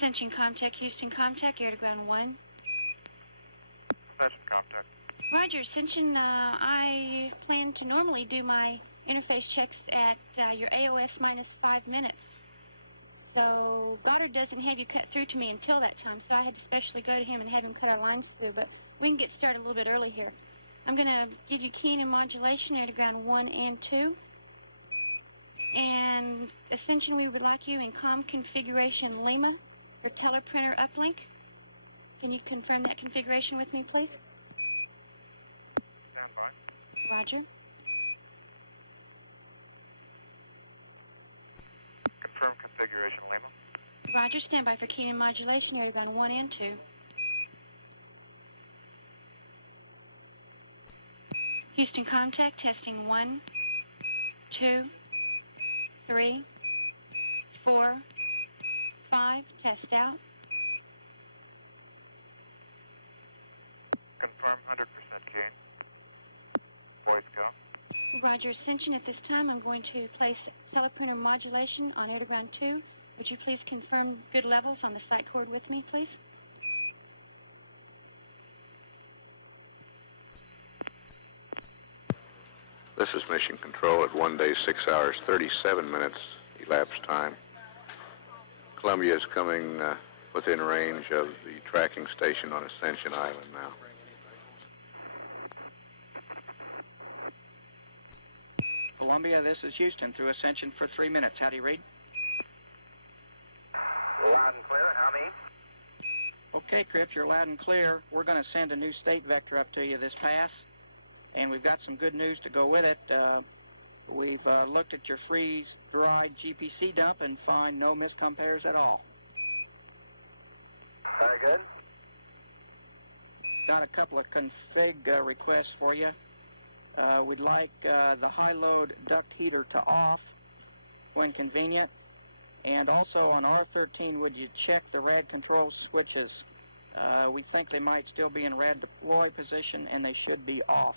Ascension contact, Houston contact, air to ground 1. Ascension contact. Roger, Ascension, I plan to normally do my interface checks at your AOS minus 5 minutes. So Goddard doesn't have you cut through to me until that time, so I had to specially go to him and have him cut our lines through, but we can get started a little bit early here. I'm going to give you keying and modulation, air to ground 1 and 2. And Ascension, we would like you in comm configuration Lima for teleprinter uplink. Can you confirm that configuration with me, please? Stand by. Roger. Confirm configuration Lima. Roger, stand by for keying and modulation, air to ground 1 and 2. Houston contact, testing 1, 2, 3, 4, 5, test out. Confirm 100% key. Voice go. Roger, Ascension, at this time I'm going to place teleprinter modulation on air to ground 2. Would you please confirm good levels on the site cord with me, please? This is Mission Control at 1 day, 6 hours, 37 minutes elapsed time. Columbia is coming within range of the tracking station on Ascension Island now. Columbia, this is Houston through Ascension for 3 minutes. How do you read? Loud and clear. How many? Okay, Crippen, you're loud and clear. We're going to send a new state vector up to you this pass, and we've got some good news to go with it. We've looked at your freeze-dried GPC dump and find no miscompares at all. Very good. Got a couple of config requests for you. We'd like the high-load duct heater to off when convenient. And also on R13, would you check the rad control switches? We think they might still be in rad deploy position, and they should be off.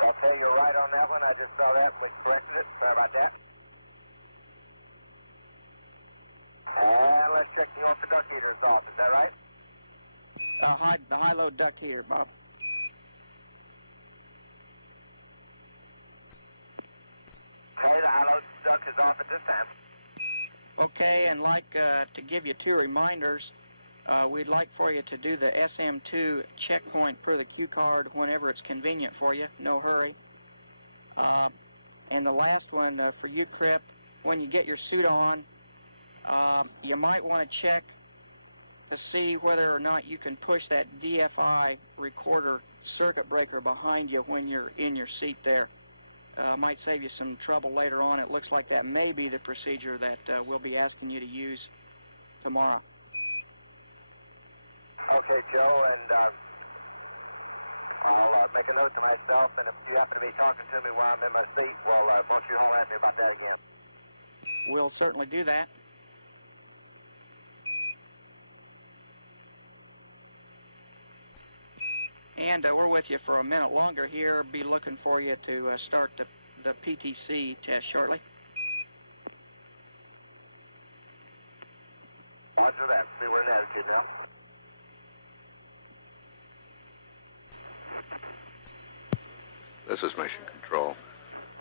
I'll tell you, you're right on that one. I just saw that and corrected it. Sorry about that. Let's check the off the duct heater is off. Is that right? The high-load duct heater, Bob. Okay, the high-load duct is off at this time. Okay, and like to give you 2 reminders, we'd like for you to do the SM2 checkpoint for the Q card whenever it's convenient for you. No hurry. And the last one for you, Crippen, when you get your suit on, you might want to check to see whether or not you can push that DFI recorder circuit breaker behind you when you're in your seat there. Might save you some trouble later on. It looks like that may be the procedure that we'll be asking you to use tomorrow. Okay, Joe, and I'll make a note to myself, and if you happen to be talking to me while I'm in my seat, well, don't you holler at me about that again. We'll certainly do that. And we're with you for a minute longer here. Be looking for you to start the PTC test shortly. Roger that. See, we're in attitude now. This is Mission Control.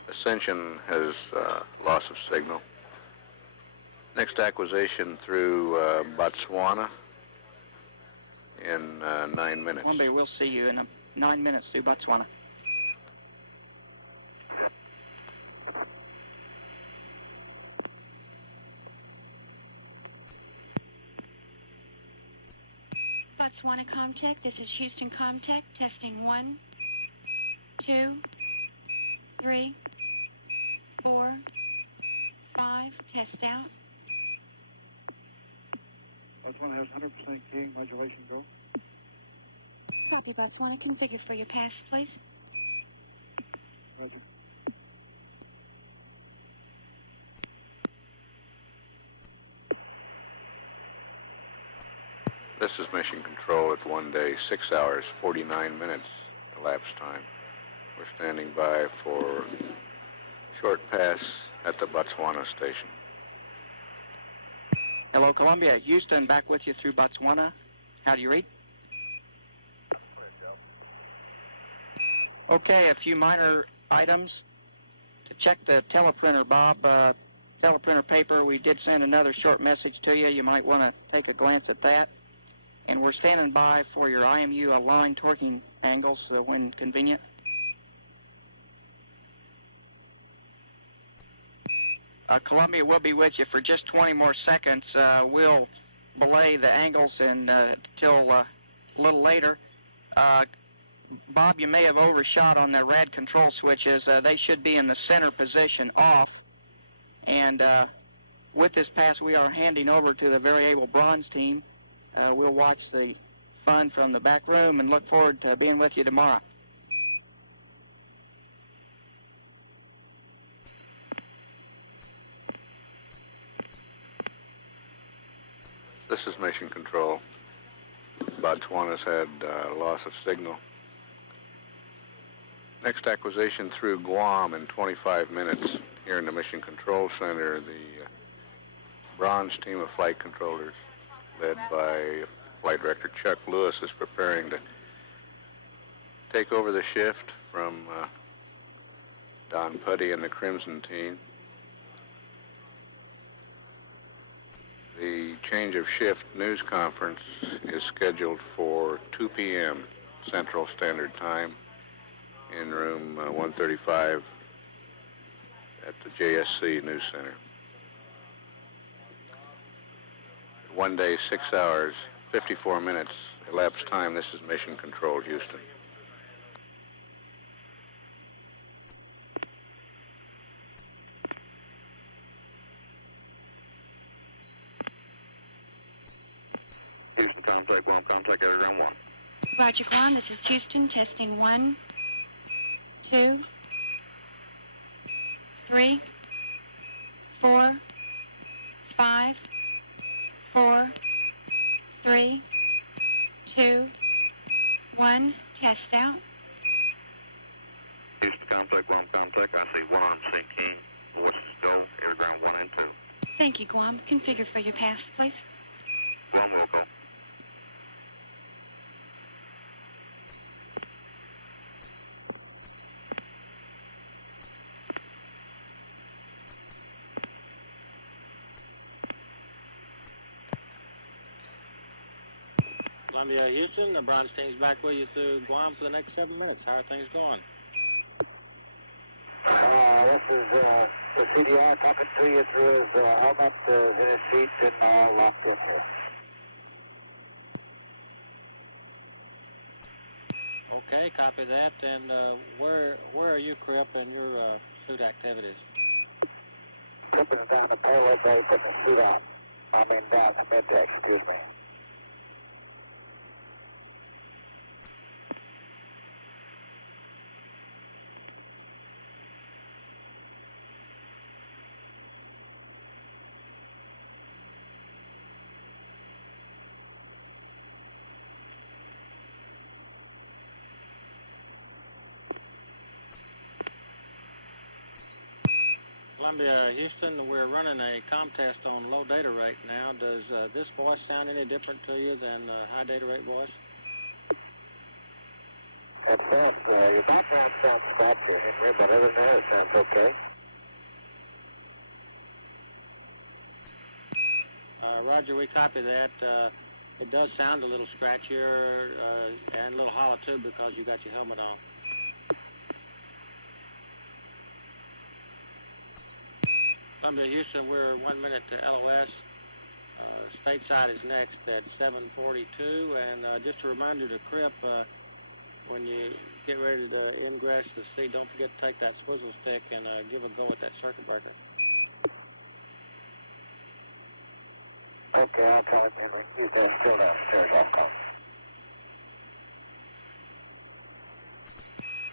Ascension has loss of signal. Next acquisition through Botswana in 9 minutes. Columbia, we'll see you in 9 minutes through Botswana. Botswana contact, this is Houston contact, testing 1, 2, 3, 4, 5, test out. Botswana has 100% keying modulation go. Copy, Botswana. Configure for your pass, please. Roger. This is Mission Control at 1 day, 6 hours, 49 minutes elapsed time. We're standing by for short pass at the Botswana station. Hello, Columbia. Houston, back with you through Botswana. How do you read? Okay, a few minor items. To check the teleprinter, Bob, teleprinter paper, we did send another short message to you. You might want to take a glance at that. And we're standing by for your IMU aligned torquing angles when convenient. Columbia, we'll be with you for just 20 more seconds. We'll belay the angles until a little later. Bob, you may have overshot on the rad control switches. They should be in the center position off. And with this pass, we are handing over to the very able bronze team. We'll watch the fun from the back room and look forward to being with you tomorrow. This is Mission Control. Botswana's had loss of signal. Next acquisition through Guam in 25 minutes. Here in the Mission Control Center, the bronze team of flight controllers, led by Flight Director Chuck Lewis, is preparing to take over the shift from Don Puddy and the Crimson team. The change of shift news conference is scheduled for 2 p.m. Central Standard Time in room 135 at the JSC News Center. 1 day, 6 hours, 54 minutes elapsed time. This is Mission Control, Houston. Houston, contact Guam, contact Aerodrome 1. Roger, Guam. This is Houston, testing 1, 2, 3, 4, 5, 4, 3, 2, 1. Test out. Houston, contact Guam, contact. I see 1 on sinking. What's go? Aerodrome 1 and 2. Thank you, Guam. Configure for your pass, please. Guam will go. Columbia, Houston, the bronze team's back with you through Guam for the next 7 minutes. How are things going? This is the CDR talking to you through Almut, in his seat and locked with her. Okay, copy that. And where are you, Cripp, in your suit activities? Crippen down the payload while putting the suit out. I mean, down the mid-deck, excuse me. Columbia, Houston, we're running a comm test on low data rate now. Does this voice sound any different to you than high data rate voice? At first, your background sounds stopped here, Henry, but other than that, it sounds okay. Roger, we copy that. It does sound a little scratchier and a little hollow, too, because you got your helmet on. Columbia, Houston, we're 1 minute to LOS. Stateside is next at 7:42. And just a reminder to Cripp, when you get ready to ingress the seat, don't forget to take that swizzle stick and give a go at that circuit breaker. Okay, I'll try to use those still downstairs. I'll call you.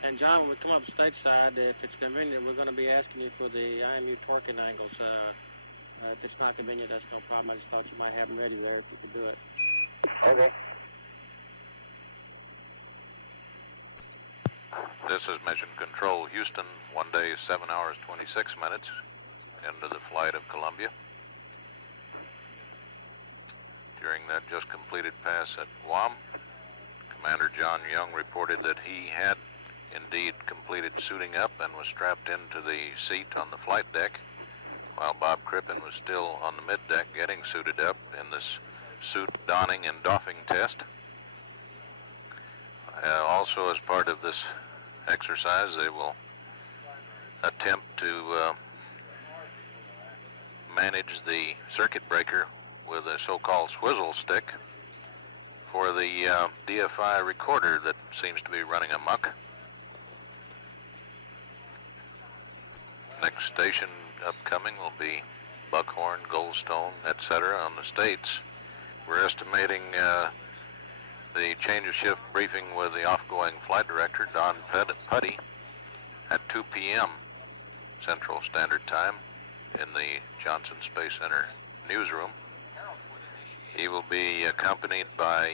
And John, when we come up stateside, if it's convenient, we're going to be asking you for the IMU torquing angles. If it's not convenient, that's no problem. I just thought you might have them ready there if you could do it. Okay. This is Mission Control, Houston. 1 day, 7 hours, 26 minutes into the flight of Columbia. during that just completed pass at Guam. Commander John Young reported that he had indeed completed suiting up and was strapped into the seat on the flight deck, while Bob Crippen was still on the middeck getting suited up in this suit donning and doffing test. Also, as part of this exercise, they will attempt to manage the circuit breaker with a so-called swizzle stick for the DFI recorder that seems to be running amok. Next station upcoming will be Buckhorn, Goldstone, etc. on the States. We're estimating the change of shift briefing with the off-going flight director, Don Puddy, at 2 p.m. Central Standard Time in the Johnson Space Center newsroom. He will be accompanied by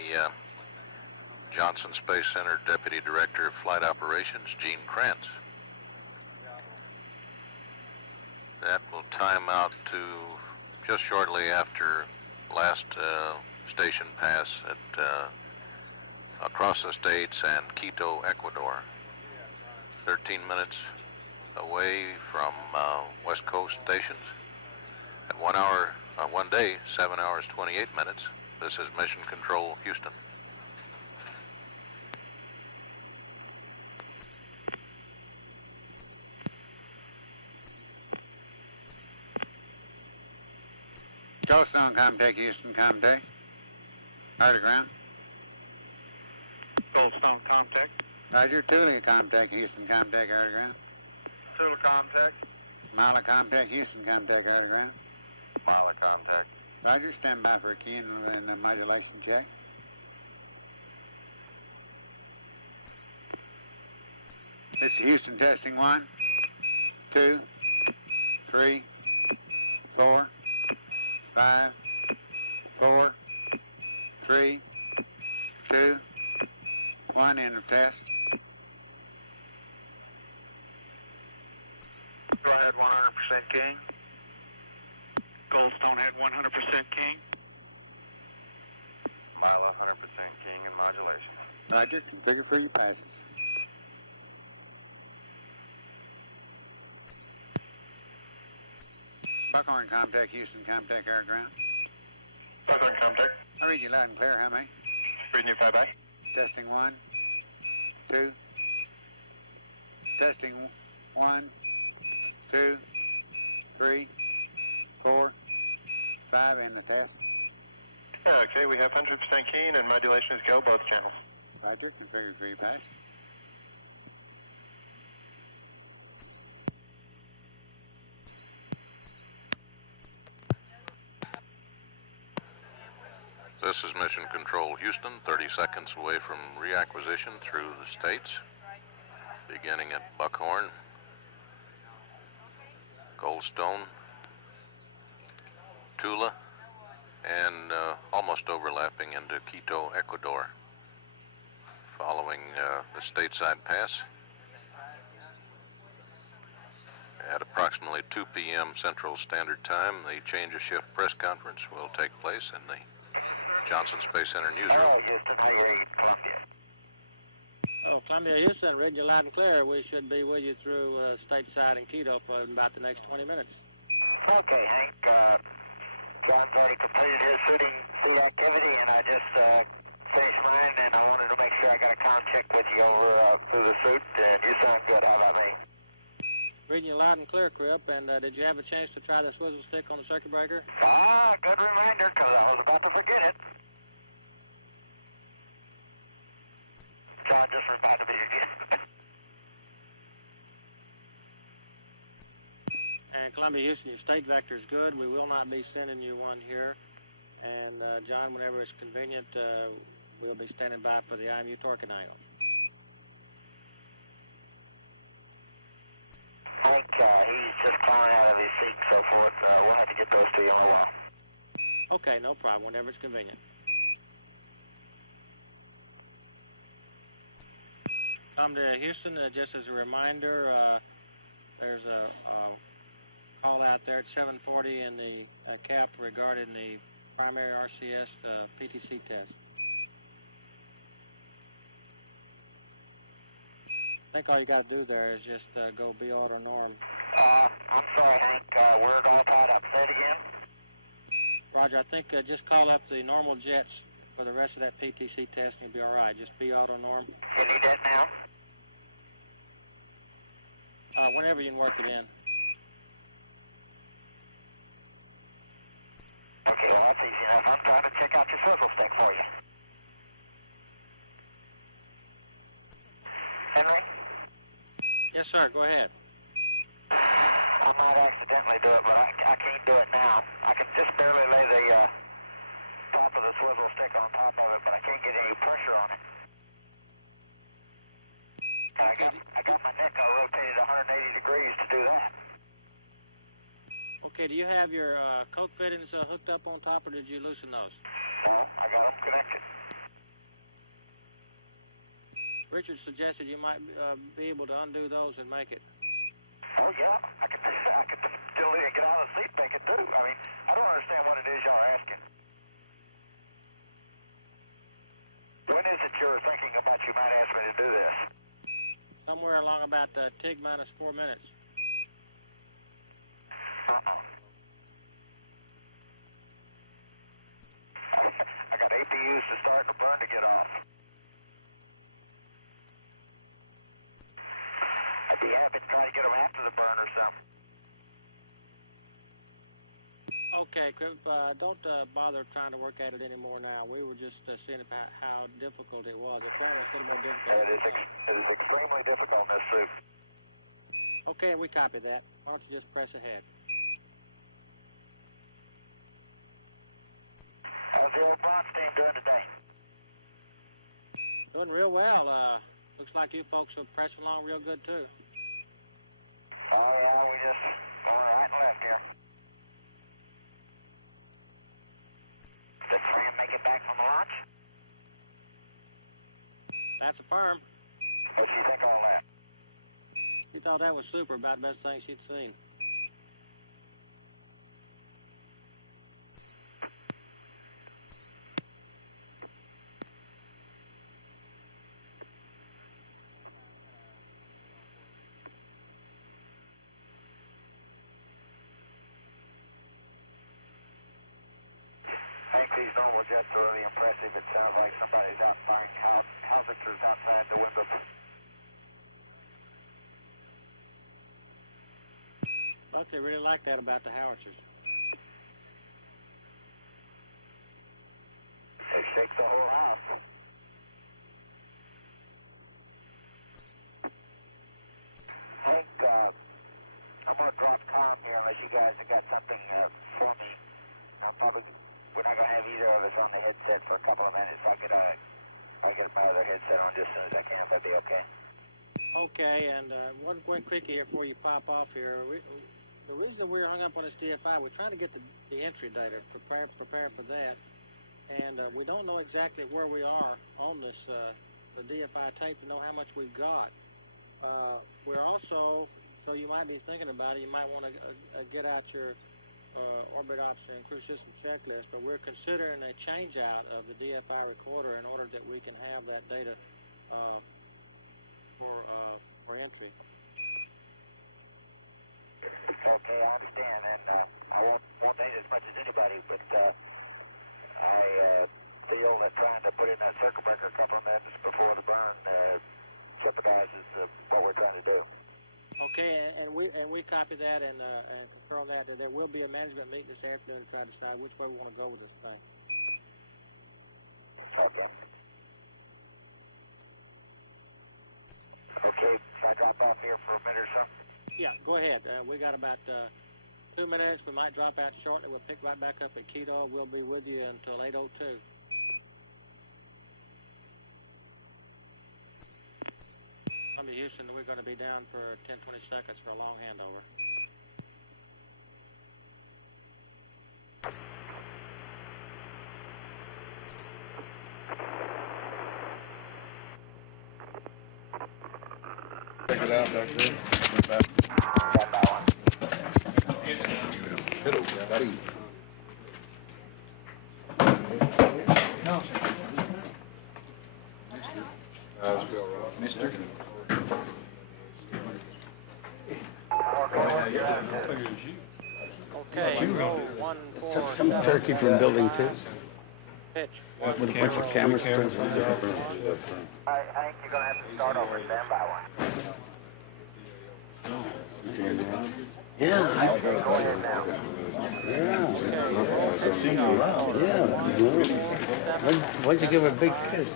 Johnson Space Center Deputy Director of Flight Operations, Gene Krantz. That will time out to just shortly after last station pass at across the states and Quito, Ecuador. 13 minutes away from West Coast stations. At 1 hour, 1 day, 7 hours, 28 minutes. This is Mission Control, Houston. Goldstone, contact Houston, contact. Roger, ground. Goldstone, contact. Roger, Tula, contact Houston, contact, roger, ground. Tula, contact. Mila, contact Houston, contact, roger, ground. Mila, contact. Roger, stand by for a key and a modulation check. This is Houston testing 1, 2, 3, 4, 5, 4, 3, 2, 1, end of test. Go ahead, 100% King. Goldstone had 100% King. Mila, 100% King and modulation. Roger, configure for your passes. Buckhorn, contact Houston, contact air ground. Buckhorn, contact. I read you loud and clear, how many? Reading you 5 back. Testing 1, 2. Testing 1, 2, 3, 4, 5, and the test. Okay, we have 100% Keen and modulation is go, both channels. Roger, configure for your pass. This is Mission Control, Houston, 30 seconds away from reacquisition through the States, beginning at Buckhorn, Goldstone, Tula, and almost overlapping into Quito, Ecuador, following the stateside pass. At approximately 2 p.m. Central Standard Time, the change of shift press conference will take place in the Johnson Space Center newsroom. Houston, how you read Columbia? Oh, Columbia, Houston, read you loud and clear. We should be with you through stateside and Quito for about the next 20 minutes. Okay, Hank. John's already completed his suit activity, and I just finished mine, and I wanted to make sure I got a comm check with you over through the suit, and you sound good. How about me? Reading you loud and clear, Cripp, and did you have a chance to try the swizzle stick on the circuit breaker? Ah, good reminder, because I was about to forget it. John just reminded me again. And Columbia, Houston, your state vector is good. We will not be sending you one here. And John, whenever it's convenient, we'll be standing by for the IMU Torquedayo. I think he's just climbing out of his seat and so forth. We'll have to get those to you in a while. Okay, no problem, whenever it's convenient. Come to Houston, just as a reminder, there's a call out there at 7:40 in the cap regarding the primary RCS PTC test. I think all you got to do there is just go be auto norm. I'm sorry, Hank. We're all tied up. Say it again. Roger, I think just call up the normal jets for the rest of that PTC test and you'll be all right. Just be auto norm. You need that now? Whenever you can work it in. Okay, well, that's easy enough. I'm trying to check out your swivel stick for you. Henry? Yes, sir. Go ahead. I might accidentally do it, but I can't do it now. I can just barely lay the top of the swivel stick on top of it, but I can't get any pressure on it. I got my neck all rotated 180 degrees to do that. Okay, do you have your coke fittings hooked up on top, or did you loosen those? No, I got them connected. Richard suggested you might be able to undo those and make it. Oh, yeah. I could still get out of the seat, make it do. I mean, I don't understand what it is y'all are asking. When is it you're thinking about you might ask me to do this? Somewhere along about TIG minus 4 minutes. I got APUs to start and a burn to get off. I'd be happy to try to get them after the burn or something. Okay, don't bother trying to work at it anymore now. We were just seeing about how difficult it was. It's almost a little more difficult. It is extremely difficult in this suit. Okay, we copy that. Why don't you just press ahead? How's your old bronze team doing today? Doing real well. Looks like you folks are pressing along real good, too. Oh, yeah, we just going right and left here. Did Fran make it back from launch? That's a firm. What'd she think of all that? She thought that was super, about the best thing she'd seen. These normal jets are really impressive. It sounds like somebody's out firing howitzers outside the windows. Well, they really like that about the howitzers. They shake the whole house. Hank, I'm going to drop comm here unless you guys have got something for me. We're not going to have either of us on the headset for a couple of minutes. I'll get my other headset on just as soon as I can, if that'd be okay. Okay, and one quickie here before you pop off here. The reason we're hung up on this DFI, we're trying to get the entry data, prepare for that, and we don't know exactly where we are on this the DFI tape to know how much we've got. We're also, so you might be thinking about it, you might want to get out your orbit ops and crew system checklist, but we're considering a change out of the DFI recorder in order that we can have that data for entry. Okay, I understand, and I won't need as much as anybody, but I feel that trying to put in that circuit breaker a couple of minutes before the burn jeopardizes what we're trying to do. Okay, and we copy that and confirm that there will be a management meeting this afternoon to try to decide which way we want to go with this thing. Okay. Okay, so I drop off here for a minute or something? Yeah, go ahead. We got about 2 minutes. We might drop out shortly. We'll pick right back up at Quito. We'll be with you until 8:02. Houston, we're going to be down for 10-20 seconds for a long handover. Check it out, Doctor. Hello, buddy. Okay, roll 1, 4, Some turkey from building 2. pitch. With a bunch of cameras. Hank, you're going to have to start over. Stand by one. Yeah. Go ahead now. Why'd you give her a big kiss?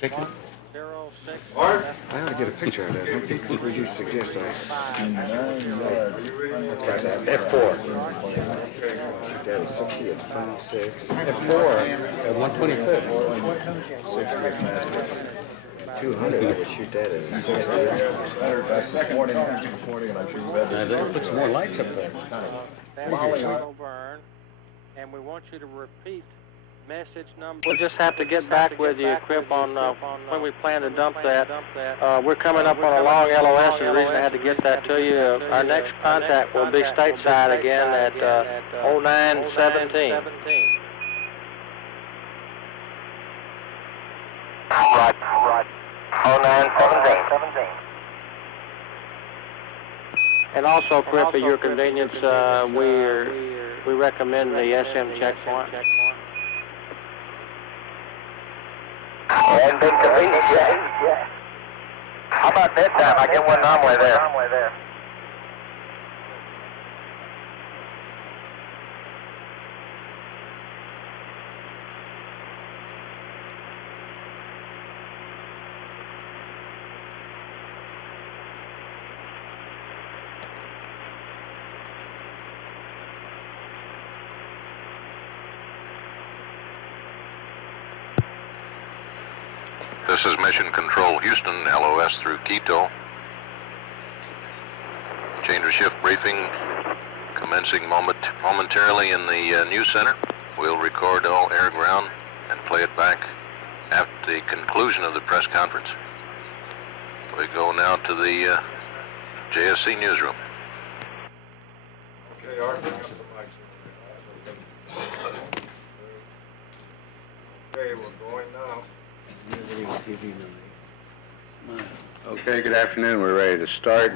Chicken? 06. I ought to get a picture of that. How many pictures would you suggest That's F4. That is 60 at 5.6. F4 at 125th. 60 at 5.6. 200, I would shoot that at 60. They'll put some more lights up there. Auto burn, and we want you to repeat message number. We'll just have to get back with you, Crippen, on when we plan to dump that. We're coming up on a long LOS, and the reason I had to get that to you, our next contact will be stateside again at 0917. Right. 0917. And also, Crippen, for your convenience, we recommend the SM checkpoint. And big convenience, yeah. How about bedtime? I get one anomaly there. This is Mission Control Houston, LOS through Quito. Change of shift briefing commencing momentarily in the news center. We'll record all air ground and play it back at the conclusion of the press conference. We go now to the JSC newsroom. Okay, Art, pick up the mics. Okay, we're going now. Okay, good afternoon. We're ready to start.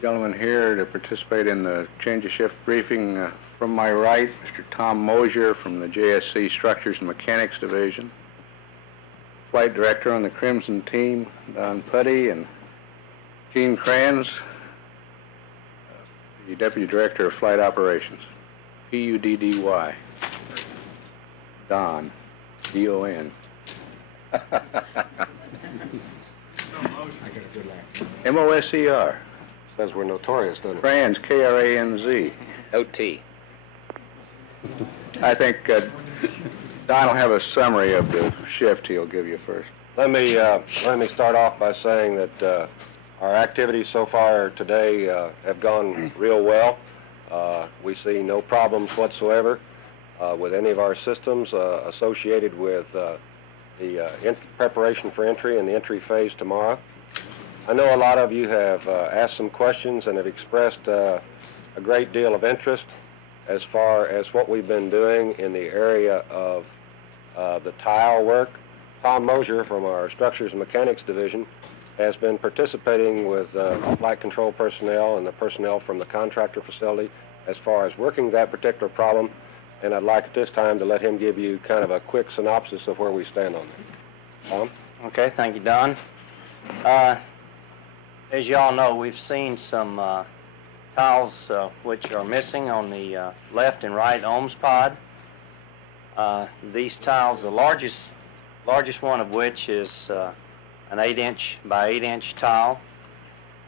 Gentlemen here to participate in the change of shift briefing. From my right, Mr. Tom Mosier from the JSC Structures and Mechanics Division. Flight Director on the Crimson team, Don Puddy, and Gene Kranz, the Deputy Director of Flight Operations. P-U-D-D-Y. Don. D-O-N. M-O-S-E-R. Says we're notorious, doesn't it? Kranz, K-R-A-N-Z. O-T. I think Don will have a summary of the shift he'll give you first. Let me start off by saying that our activities so far today have gone real well. We see no problems whatsoever with any of our systems associated with the preparation for entry and the entry phase tomorrow. I know a lot of you have asked some questions and have expressed a great deal of interest as far as what we've been doing in the area of the tile work. Tom Mosier from our Structures and Mechanics Division has been participating with flight control personnel and the personnel from the contractor facility as far as working that particular problem, and I'd like at this time to let him give you kind of a quick synopsis of where we stand on that. Tom? Okay, thank you, Don. As you all know, we've seen some tiles which are missing on the left and right ohms pod. These tiles, the largest one of which is an 8-inch by 8-inch tile.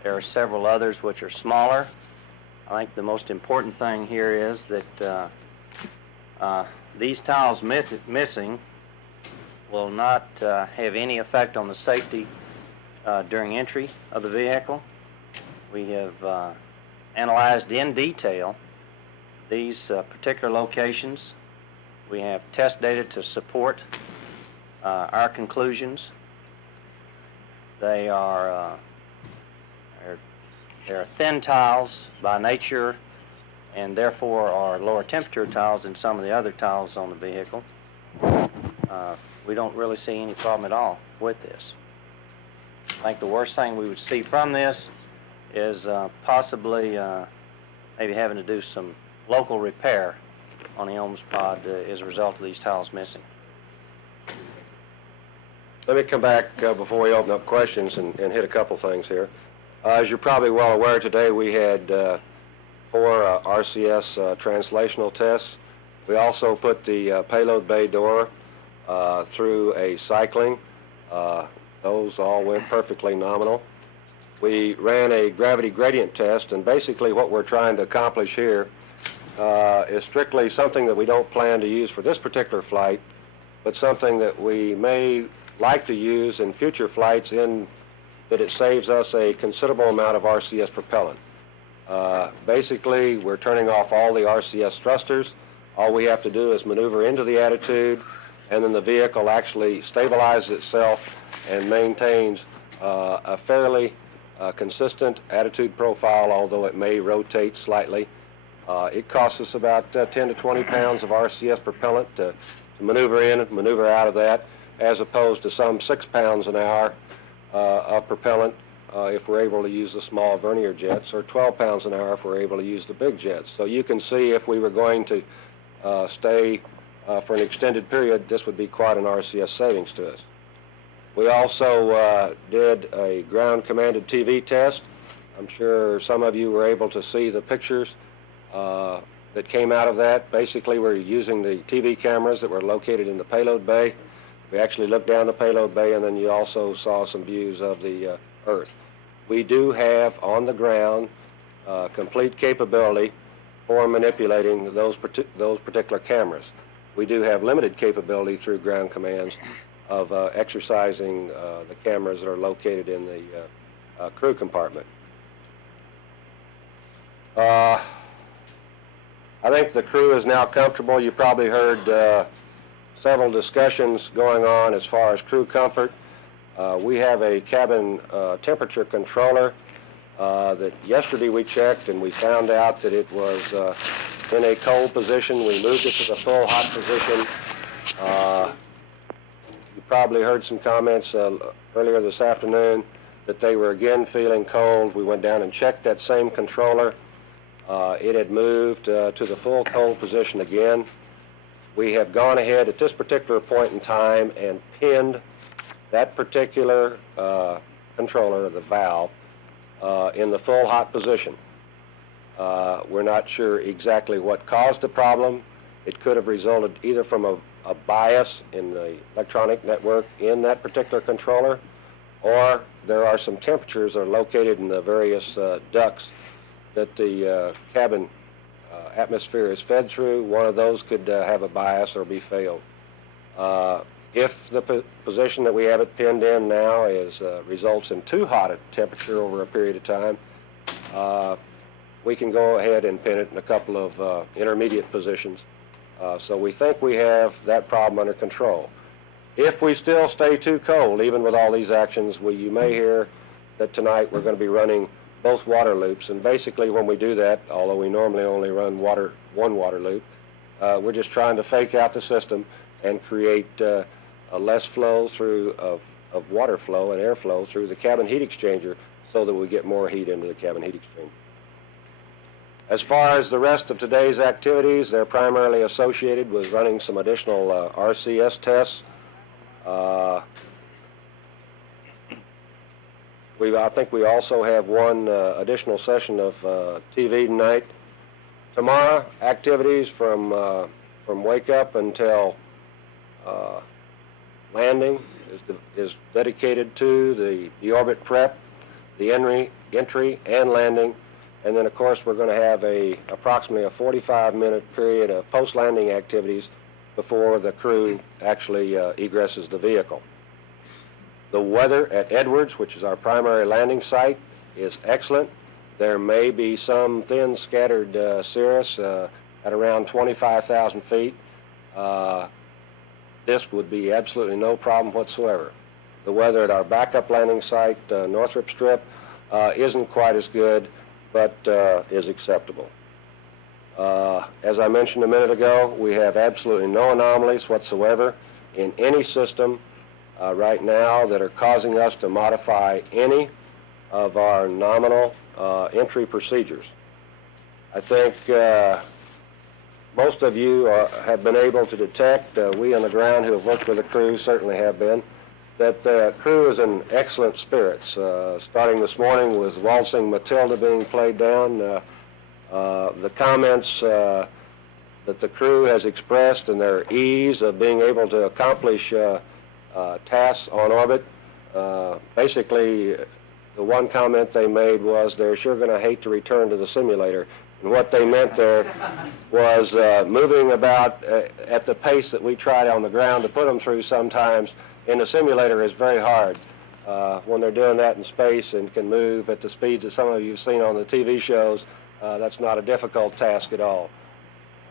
There are several others which are smaller. I think the most important thing here is that these tiles missing will not have any effect on the safety during entry of the vehicle. We have analyzed in detail these particular locations. We have test data to support our conclusions. They are they're thin tiles by nature, and therefore are lower temperature tiles than some of the other tiles on the vehicle. We don't really see any problem at all with this. I think the worst thing we would see from this is possibly maybe having to do some local repair on the Ohms pod as a result of these tiles missing. Let me come back before we open up questions and hit a couple things here. As you're probably well aware, today we had 4 RCS translational tests. We also put the payload bay door through a cycling. Those all went perfectly nominal. We ran a gravity gradient test, and basically what we're trying to accomplish here is strictly something that we don't plan to use for this particular flight, but something that we may like to use in future flights in that it saves us a considerable amount of RCS propellant. Basically, we're turning off all the RCS thrusters. All we have to do is maneuver into the attitude, and then the vehicle actually stabilizes itself and maintains a fairly consistent attitude profile, although it may rotate slightly. It costs us about 10 to 20 pounds of RCS propellant to maneuver in and maneuver out of that, as opposed to some 6 pounds an hour of propellant if we're able to use the small vernier jets, or 12 pounds an hour if we're able to use the big jets. So you can see if we were going to stay for an extended period, this would be quite an RCS savings to us. We also did a ground-commanded TV test. I'm sure some of you were able to see the pictures that came out of that. Basically, we're using the TV cameras that were located in the payload bay. We actually looked down the payload bay, and then you also saw some views of the Earth. We do have on the ground complete capability for manipulating those particular cameras. We do have limited capability through ground commands of exercising the cameras that are located in the crew compartment. I think the crew is now comfortable. You probably heard several discussions going on as far as crew comfort. We have a cabin temperature controller that yesterday we checked, and we found out that it was in a cold position. We moved it to the full hot position. You probably heard some comments earlier this afternoon that they were again feeling cold. We went down and checked that same controller. It had moved to the full cold position again. We have gone ahead at this particular point in time and pinned that particular controller, the valve, in the full hot position. We're not sure exactly what caused the problem. It could have resulted either from a bias in the electronic network in that particular controller, or there are some temperatures that are located in the various ducts that the cabin atmosphere is fed through. One of those could have a bias or be failed. If the position that we have it pinned in now results in too hot a temperature over a period of time, we can go ahead and pin it in a couple of intermediate positions. So we think we have that problem under control. If we still stay too cold, even with all these actions, you may hear that tonight we're going to be running both water loops. And basically when we do that, although we normally only run one water loop, we're just trying to fake out the system and create a less flow of water flow and airflow through the cabin heat exchanger so that we get more heat into the cabin heat exchanger. As far as the rest of today's activities, they're primarily associated with running some additional RCS tests. I think we also have one additional session of TV tonight. Tomorrow, activities from wake up until landing is dedicated to the orbit prep, the entry and landing, and then of course we're going to have approximately a 45-minute period of post-landing activities before the crew actually egresses the vehicle. The weather at Edwards, which is our primary landing site, is excellent. There may be some thin scattered cirrus at around 25,000 feet. This would be absolutely no problem whatsoever. The weather at our backup landing site, Northrop Strip, isn't quite as good, but is acceptable. As I mentioned a minute ago, we have absolutely no anomalies whatsoever in any system right now that are causing us to modify any of our nominal entry procedures. I think most of you have been able to detect, we on the ground who have worked with the crew certainly have been, that the crew is in excellent spirits. Starting this morning with Waltzing Matilda being played down, the comments that the crew has expressed and their ease of being able to accomplish tasks on orbit. Basically, the one comment they made was they're sure going to hate to return to the simulator. And what they meant there was moving about at the pace that we try on the ground to put them through sometimes in the simulator is very hard. When they're doing that in space and can move at the speeds that some of you have seen on the TV shows, that's not a difficult task at all.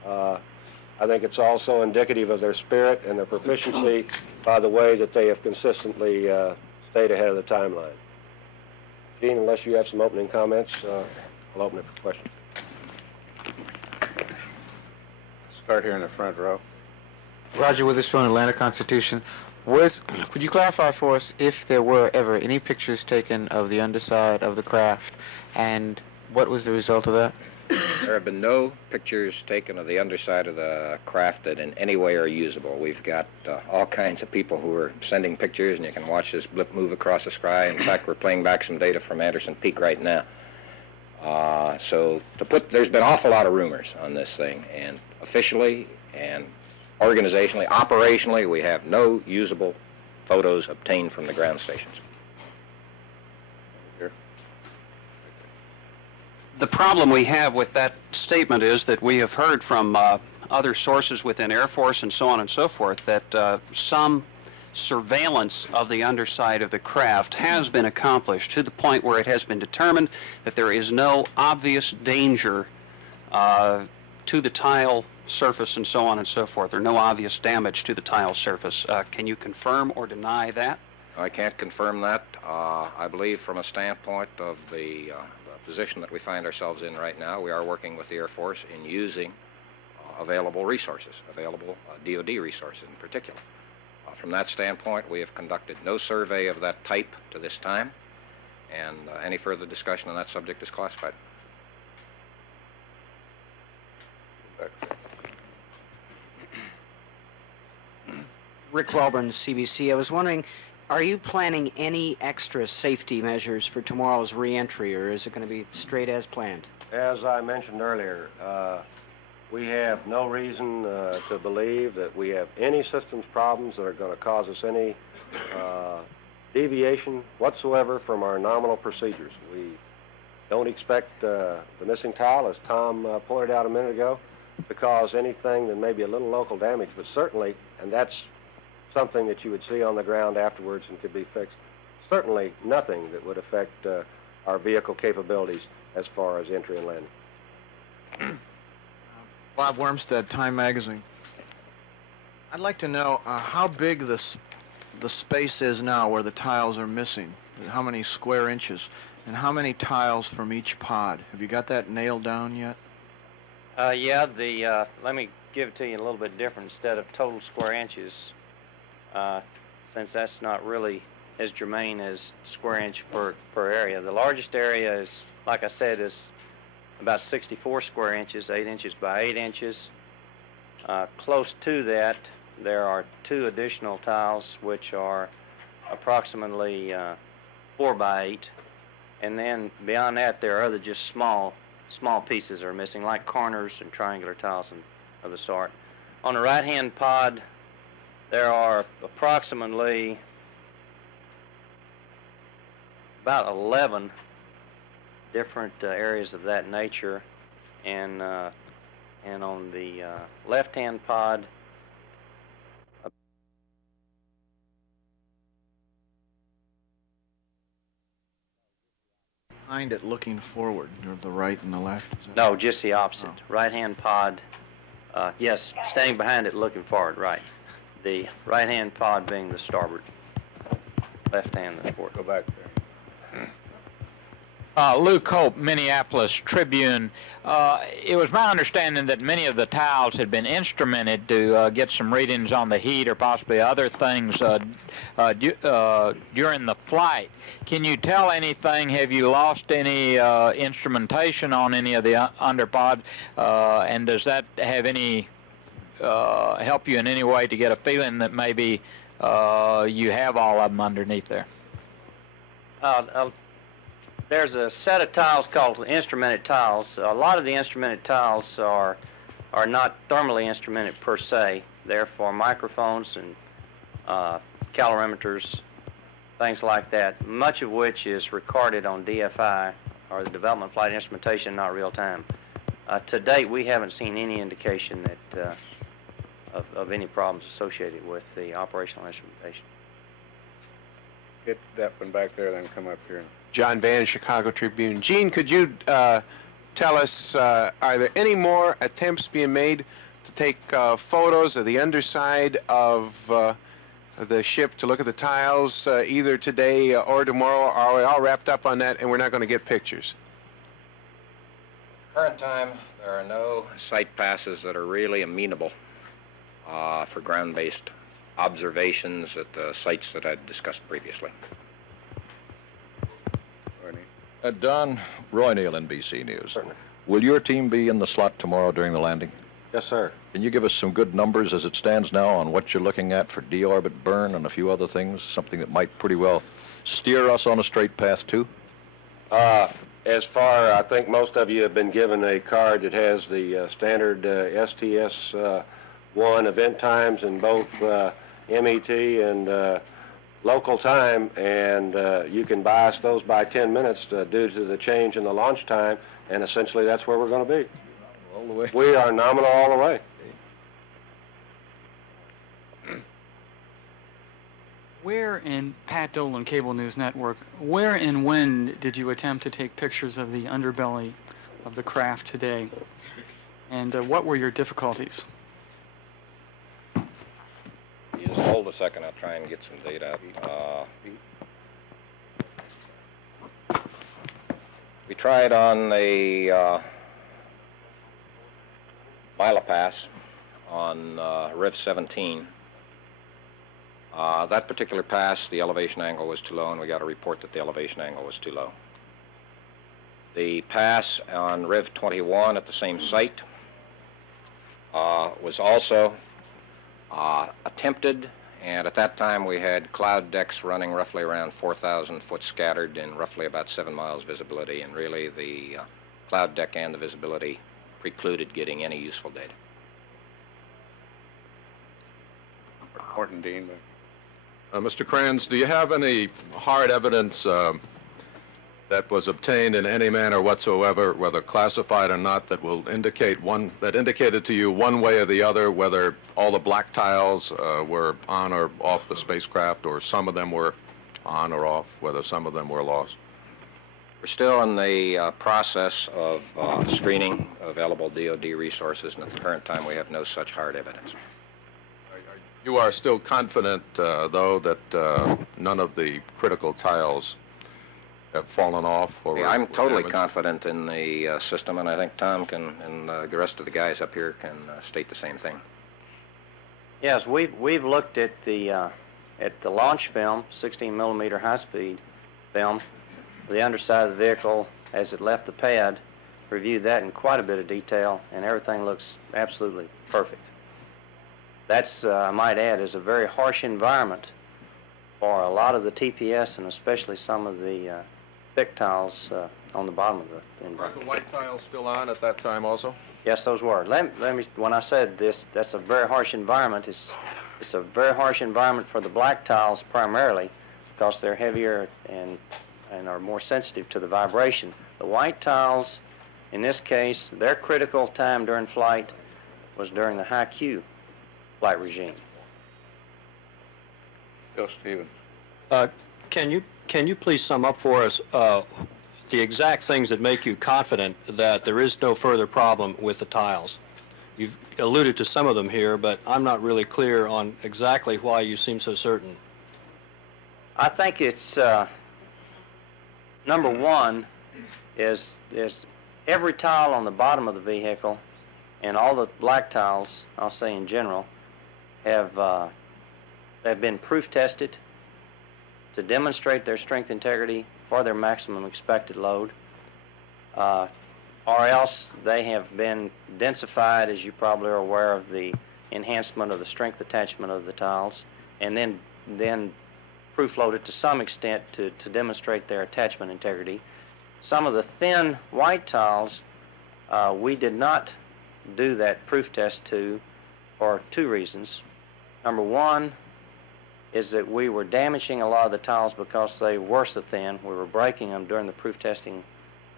I think it's also indicative of their spirit and their proficiency by the way that they have consistently stayed ahead of the timeline. Gene, unless you have some opening comments, I'll open it for questions. Start here in the front row. Roger Witherspoon, Atlanta Constitution. Could you clarify for us if there were ever any pictures taken of the underside of the craft, and what was the result of that? There have been no pictures taken of the underside of the craft that in any way are usable. We've got all kinds of people who are sending pictures, and you can watch this blip move across the sky. In fact, we're playing back some data from Anderson Peak right now. There's been an awful lot of rumors on this thing, and officially and organizationally, operationally, we have no usable photos obtained from the ground stations. Here. The problem we have with that statement is that we have heard from other sources within Air Force and so on and so forth that some surveillance of the underside of the craft has been accomplished to the point where it has been determined that there is no obvious danger to the tile surface and so on and so forth, or no obvious damage to the tile surface. Can you confirm or deny that? I can't confirm that. I believe from a standpoint of the position that we find ourselves in right now, we are working with the Air Force in using available resources, available DoD resources in particular. From that standpoint, we have conducted no survey of that type to this time, and any further discussion on that subject is classified. Rick Welburn, CBC. I was wondering, are you planning any extra safety measures for tomorrow's re-entry, or is it going to be straight as planned? As I mentioned earlier, we have no reason to believe that we have any systems problems that are going to cause us any deviation whatsoever from our nominal procedures. We don't expect the missing tile, as Tom pointed out a minute ago, to cause anything that may be a little local damage, but certainly, and that's something that you would see on the ground afterwards and could be fixed, certainly nothing that would affect our vehicle capabilities as far as entry and landing. Bob Wormstead, Time Magazine. I'd like to know how big the space is now where the tiles are missing. How many square inches, and how many tiles from each pod? Have you got that nailed down yet? Yeah, let me give it to you a little bit different. Instead of total square inches, since that's not really as germane as square inch per area. The largest area is, like I said, is about 64 square inches, 8 inches by 8 inches. Close to that, there are 2 additional tiles, which are approximately 4 by 8. And then beyond that, there are other just small pieces are missing, like corners and triangular tiles and of the sort. On the right-hand pod, there are approximately about 11 different areas of that nature, and on the left-hand pod, Behind it, looking forward, the right and the left. No, just the opposite. Oh. Right-hand pod, yes, standing behind it, looking forward, right. The right-hand pod being the starboard, left-hand the port. Go back there. Luke Hope, Minneapolis Tribune. It was my understanding that many of the tiles had been instrumented to get some readings on the heat or possibly other things during the flight. Can you tell anything? Have you lost any instrumentation on any of the underpod? And does that have any help you in any way to get a feeling that maybe you have all of them underneath there? There's a set of tiles called instrumented tiles. A lot of the instrumented tiles are not thermally instrumented per se. They're for microphones and calorimeters, things like that, much of which is recorded on DFI, or the development flight instrumentation, not real time. To date, we haven't seen any indication that of any problems associated with the operational instrumentation. Get that one back there, then come up here. John Van, Chicago Tribune. Gene, could you tell us, are there any more attempts being made to take photos of the underside of the ship to look at the tiles either today or tomorrow? Or are we all wrapped up on that and we're not going to get pictures? Current time, there are no site passes that are really amenable for ground-based observations at the sites that I discussed previously. Don, Roy Neal, NBC News. Certainly. Will your team be in the slot tomorrow during the landing? Yes, sir. Can you give us some good numbers as it stands now on what you're looking at for deorbit burn and a few other things, something that might pretty well steer us on a straight path too? As far, I think most of you have been given a card that has the standard STS-1 event times in both MET and local time, and you can bias those by 10 minutes due to the change in the launch time, and essentially that's where we're going to be. All the way. We are nominal all the way. Where in Pat Dolan Cable News Network, where and when did you attempt to take pictures of the underbelly of the craft today? And what were your difficulties? Just hold a second, I'll try and get some data. We tried on the Milopass on Rev 17. That particular pass, the elevation angle was too low, and we got a report that the elevation angle was too low. The pass on Rev 21 at the same site was also attempted, and at that time we had cloud decks running roughly around 4,000 foot scattered in roughly about 7 miles visibility, and really the cloud deck and the visibility precluded getting any useful data. Horton Dean. Mr. Kranz, do you have any hard evidence that was obtained in any manner whatsoever, whether classified or not, that will indicate that indicated to you one way or the other whether all the black tiles were on or off the spacecraft, or some of them were on or off, whether some of them were lost? We're still in the process of screening available DoD resources, and at the current time we have no such hard evidence. You are still confident, though, that none of the critical tiles have fallen off? Or yeah, I'm totally damaged? confident in the system, and I think Tom can, and the rest of the guys up here can state the same thing. Yes, we've looked at the launch film, 16 millimeter high-speed film, the underside of the vehicle as it left the pad, reviewed that in quite a bit of detail, and everything looks absolutely perfect. That's, I might add, is a very harsh environment for a lot of the TPS, and especially some of the thick tiles on the bottom of the environment. Were the white tiles still on at that time also? Yes, those were. Let me, when I said this, that's a very harsh environment. It's a very harsh environment for the black tiles primarily because they're heavier and are more sensitive to the vibration. The white tiles, in this case, their critical time during flight was during the high Q flight regime. Bill Stevens. Can you please sum up for us the exact things that make you confident that there is no further problem with the tiles? You've alluded to some of them here, but I'm not really clear on exactly why you seem so certain. I think it's, number one, is every tile on the bottom of the vehicle and all the black tiles, I'll say in general, have been proof tested to demonstrate their strength integrity for their maximum expected load, or else they have been densified, as you probably are aware of the enhancement of the strength attachment of the tiles, and then proof loaded to some extent to demonstrate their attachment integrity. Some of the thin white tiles, we did not do that proof test to for two reasons. Number one is that we were damaging a lot of the tiles because they were so thin. We were breaking them during the proof testing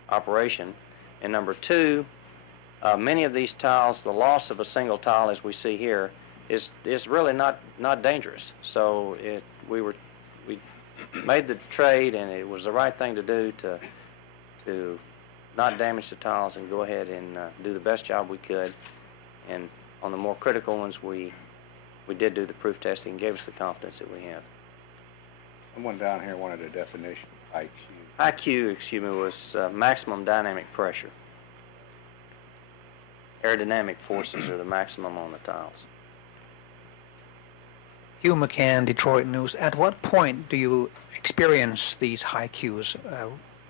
operation. And number two, many of these tiles, the loss of a single tile, as we see here, is really not dangerous. So we made the trade, and it was the right thing to do to not damage the tiles and go ahead and do the best job we could. And on the more critical ones, we did do the proof testing and gave us the confidence that we have. Someone down here wanted a definition. IQ. IQ, excuse me, was maximum dynamic pressure. Aerodynamic forces are the maximum on the tiles. Hugh McCann, Detroit News. At what point do you experience these high Qs?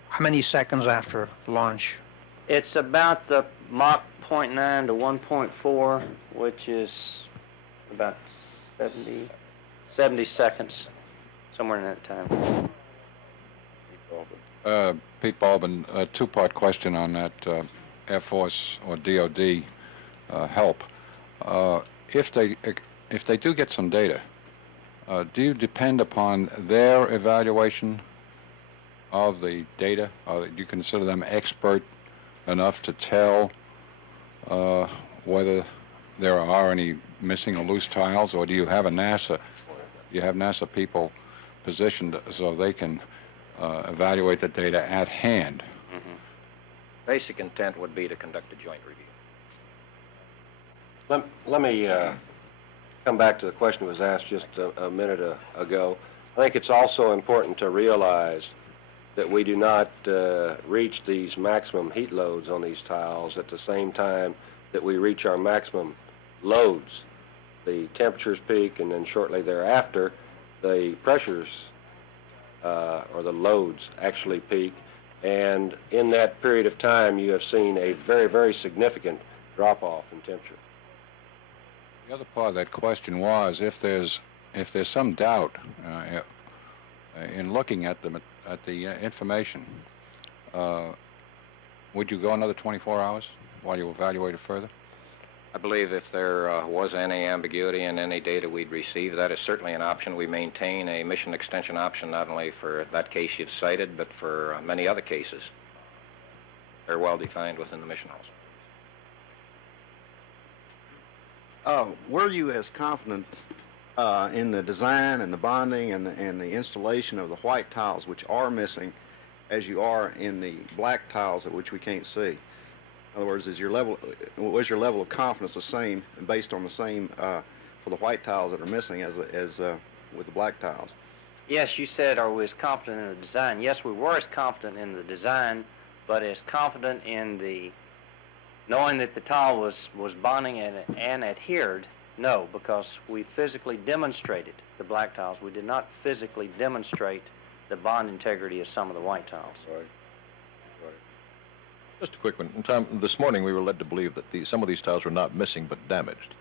How many seconds after launch? It's about the Mach 0.9 to 1.4, which is about 70 seconds, somewhere in that time. Pete Baldwin, a two-part question on that Air Force or DOD help. If they do get some data, do you depend upon their evaluation of the data? Or do you consider them expert enough to tell whether there are any missing or loose tiles, or do you have NASA people positioned so they can evaluate the data at hand? Mm-hmm. Basic intent would be to conduct a joint review. Let me come back to the question that was asked just a minute ago. I think it's also important to realize that we do not reach these maximum heat loads on these tiles at the same time that we reach our maximum loads. The temperatures peak, and then shortly thereafter, the pressures or the loads actually peak. And in that period of time, you have seen a very, very significant drop-off in temperature. The other part of that question was, if there's some doubt in looking at the information, would you go another 24 hours while you evaluate it further? I believe if there was any ambiguity in any data we'd receive, that is certainly an option. We maintain a mission extension option not only for that case you've cited, but for many other cases. They're well defined within the mission halls. Were you as confident in the design and the bonding and the installation of the white tiles, which are missing, as you are in the black tiles at which we can't see? In other words, was your level of confidence the same, based on the same for the white tiles that are missing as with the black tiles? Yes, you said, are we as confident in the design? Yes, we were as confident in the design, but as confident in the knowing that the tile was bonding and adhered. No, because we physically demonstrated the black tiles. We did not physically demonstrate the bond integrity of some of the white tiles. Right. Just a quick one. This morning we were led to believe that some of these tiles were not missing but damaged.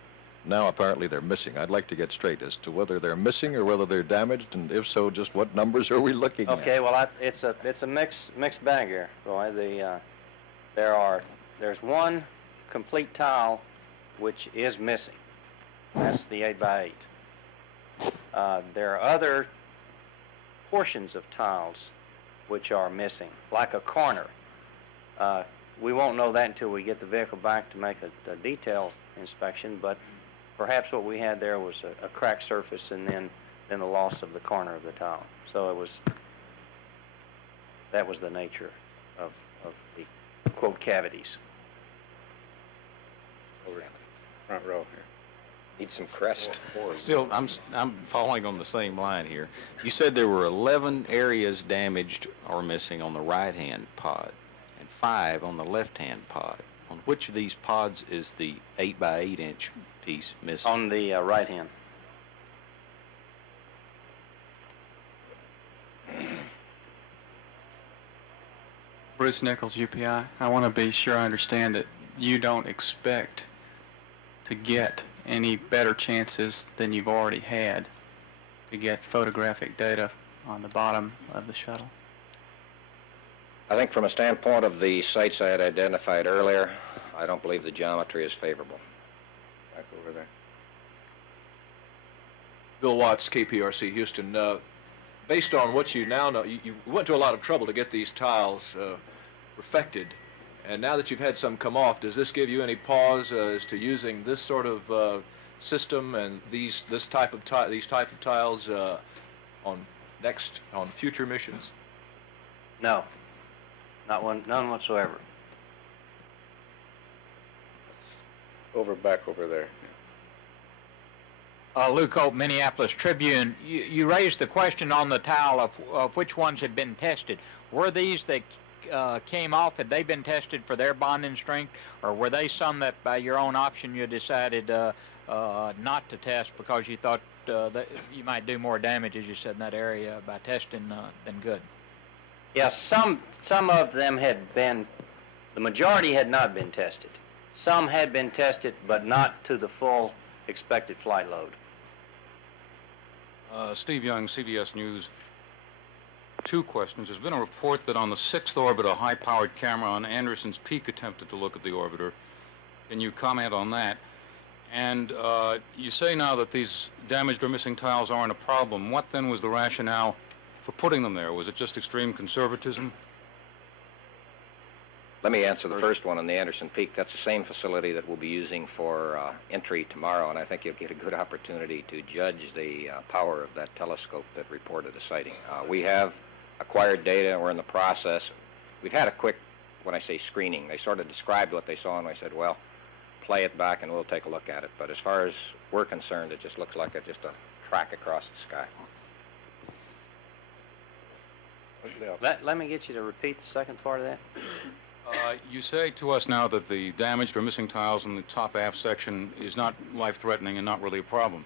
Now apparently they're missing. I'd like to get straight as to whether they're missing or whether they're damaged, and if so, just what numbers are we looking at? Okay, well, it's a mixed bag here, Roy. There's one complete tile which is missing. That's the 8x8. There are other portions of tiles which are missing, like a corner. We won't know that until we get the vehicle back to make a detailed inspection, but perhaps what we had there was a cracked surface and then the loss of the corner of the tile. So that was the nature of the, quote, cavities. Over front row here. Need some crest. Still, I'm following on the same line here. You said there were 11 areas damaged or missing on the right-hand pod and 5 on the left-hand pod. On which of these pods is the 8 by 8 inch piece missing? On the right hand. Bruce Nichols, UPI. I want to be sure I understand that you don't expect to get any better chances than you've already had to get photographic data on the bottom of the shuttle. I think from a standpoint of the sites I had identified earlier, I don't believe the geometry is favorable. Back over there. Bill Watts, KPRC Houston. Based on what you now know, you went to a lot of trouble to get these tiles perfected, and now that you've had some come off, does this give you any pause as to using this sort of system and these type of tiles on future missions? No, none whatsoever. Back over there. Luke Hope, Minneapolis Tribune. You raised the question on the tile of which ones had been tested. Were these that came off, had they been tested for their bonding strength, or were they some that by your own option you decided not to test because you thought that you might do more damage, as you said, in that area by testing than good? Yes, some of them had been, the majority had not been tested. Some had been tested, but not to the full expected flight load. Steve Young, CBS News. 2 questions. There's been a report that on the 6th orbit, a high-powered camera on Anderson's Peak attempted to look at the orbiter. Can you comment on that? And you say now that these damaged or missing tiles aren't a problem. What then was the rationale for putting them there? Was it just extreme conservatism? Let me answer the first one on the Anderson Peak. That's the same facility that we'll be using for entry tomorrow, and I think you'll get a good opportunity to judge the power of that telescope that reported a sighting. We have acquired data, and we're in the process. We've had a quick, when I say screening, they sort of described what they saw, and I said, well, play it back and we'll take a look at it. But as far as we're concerned, it just looks like just a track across the sky. Let me get you to repeat the second part of that. You say to us now that the damaged or missing tiles in the top aft section is not life-threatening and not really a problem.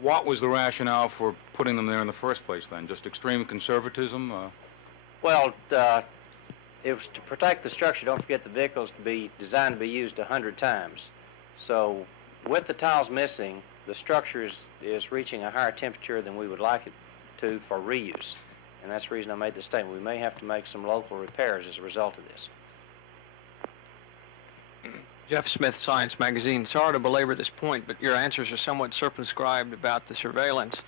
What was the rationale for putting them there in the first place then? Just extreme conservatism? Well, it was to protect the structure. Don't forget the vehicle's to be designed to be used 100 times. So with the tiles missing, the structure is reaching a higher temperature than we would like it to for reuse. And that's the reason I made the statement. We may have to make some local repairs as a result of this. Jeff Smith, Science Magazine. Sorry to belabor this point, but your answers are somewhat circumscribed about the surveillance.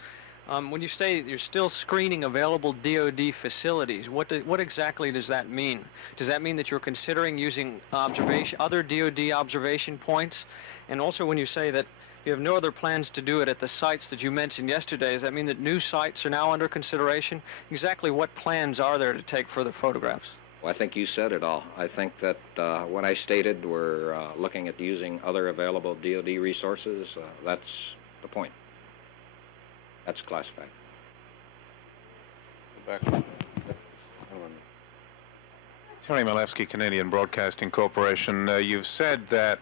When you say you're still screening available DoD facilities, what exactly does that mean? Does that mean that you're considering using other DoD observation points? And also when you say that you have no other plans to do it at the sites that you mentioned yesterday, does that mean that new sites are now under consideration? Exactly what plans are there to take further photographs? Well, I think you said it all. I think that what I stated, we're looking at using other available DoD resources. That's the point. That's classified. Back. Tony Malewski, Canadian Broadcasting Corporation. You've said that